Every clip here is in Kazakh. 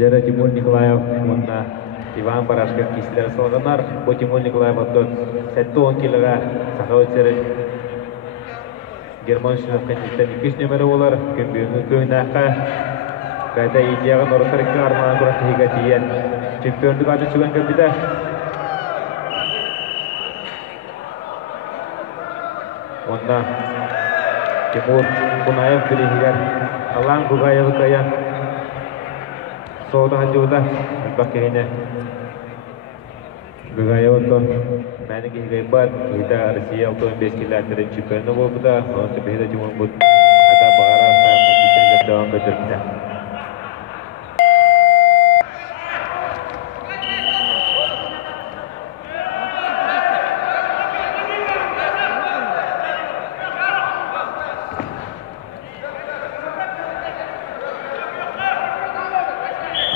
Дера Тимур Николаев, онна Иван Барашков кистер салганар, бу Тимур Николаев оттон 7-10 килога сахау серен Герман Шинов кандидаттан 2 нөмірі олар, көмбүйіңі көйнаққа қайда идеяғын орыстарыққа арманан құрақ тиген чемпиондық аты чүген көмбіді. Онна Тимур Кунаев білігер Алан Бугаевы каян соғыдан жуыда үлбақ кейіне Бугаевы мәнің кейгей бар кейді Россия 15 километрін чемпионы болды да оның түбейді Тимур бұд ата бағара астарының кесен жөптауын көтерді.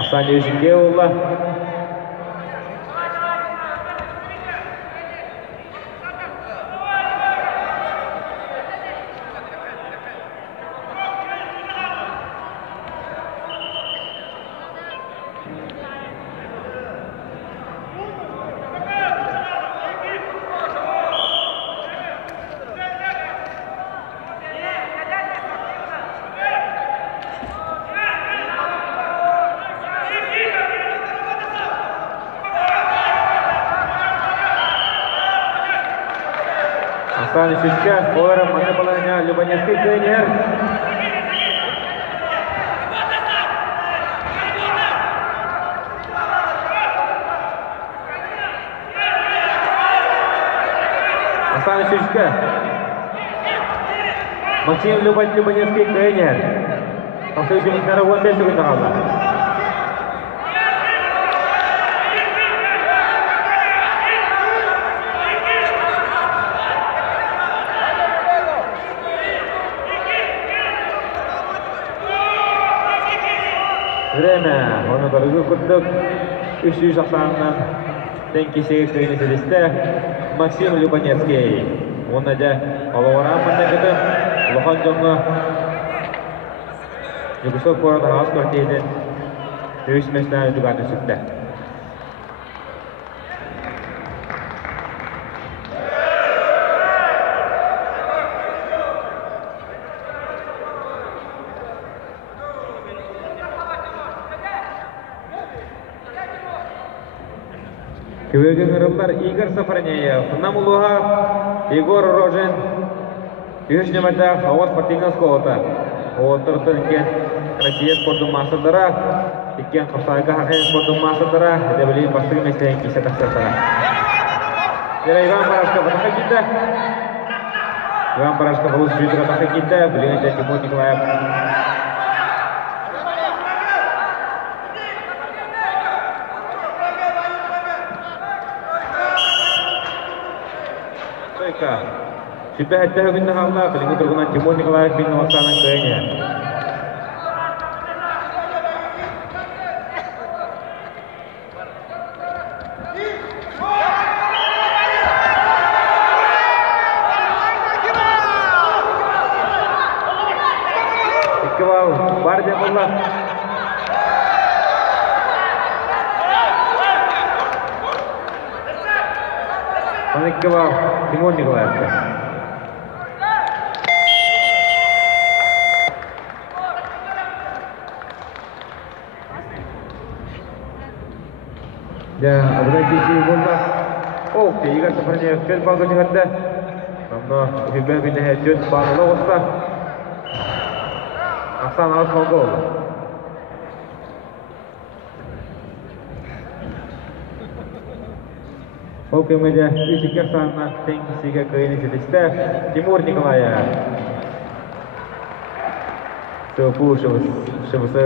Асан өзінге олла. Асан үшішке олары маны балайына Любанецкий көйнер. Асан үшішке Максим Любанецкий көйнер. Асы үшіміздері 15 секунд қалды. Время, оны барығы күрдік, 300 ақсанынан тен кесеге көйіне селесті Максим Любанецкий. Оны да алуаран мұндан күті Лохан жоңы Югусов қорады ағыз көртейден өз мәсінен өтіганы сүтті. Көвеген ұрылар Игорь Сафронеев, Намулуға Егор Рожен, үш нөмірді Ауыз спортивный школата. Отыртын кен Россия спорттың масыдыра, кен Қапсайға Хақен спорттың масыдыра, әдебілейін бастығы мәселен кесе тақсырсыра. Иван Барашков атаққа кетті. Иван Барашков ұлыс жүзіға атаққа кетті, біліңізде Тимур Николаев. Sudah ada benda Allah, kalau terguna Timur Nikolaev bin Wasana kayaknya. Iqbal, Barja Allah. Iqbal, Timur Nikolaev. Ya, abang kisi bola. Oh, Igor Safronеев чөт балғы жығады. Намна Үбе бинне чөт балығы оста. Асан ағыз балғы олды. Ол көмеде үшіке санына тең кісіге көйіне селесті Тимур Николаев. Шоу шыбысы